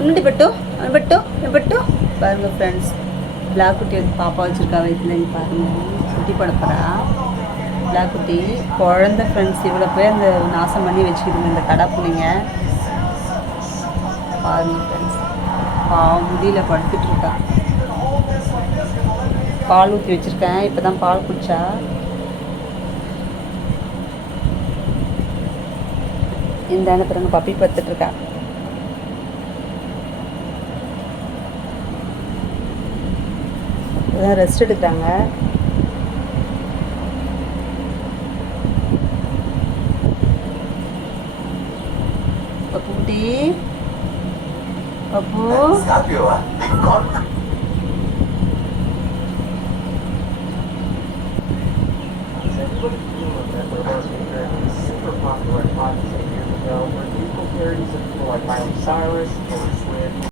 முன்னாடி பட்டு பாருங்கள் ஃப்ரெண்ட்ஸ், பிளாக் குட்டி வந்து பாப்பா வச்சுருக்கா வயிற்றுல பாருங்கள், குட்டி படப்பறா பிளாக் குட்டி குழந்த ஃப்ரெண்ட்ஸ். இவ்வளோ போய் அந்த நாசம் பண்ணி வச்சுக்கிதுங்க இந்த கடை புள்ளிங்க பாருங்கள் ஃப்ரெண்ட்ஸ். முடியல படுத்துட்ருக்கா. பால் ஊற்றி வச்சுருக்கேன், இப்போ தான் பால் குடிச்சா. இந்த அனுப்புறங்க பப்பி படுத்துட்ருக்கா. இப்போதான் ரெஸ்ட் எடுக்கிறாங்க. பப்பு குட்டி, பப்பு Super popular 5 to 10 years ago, where musical parodies of people like Miley Cyrus, Taylor Swift,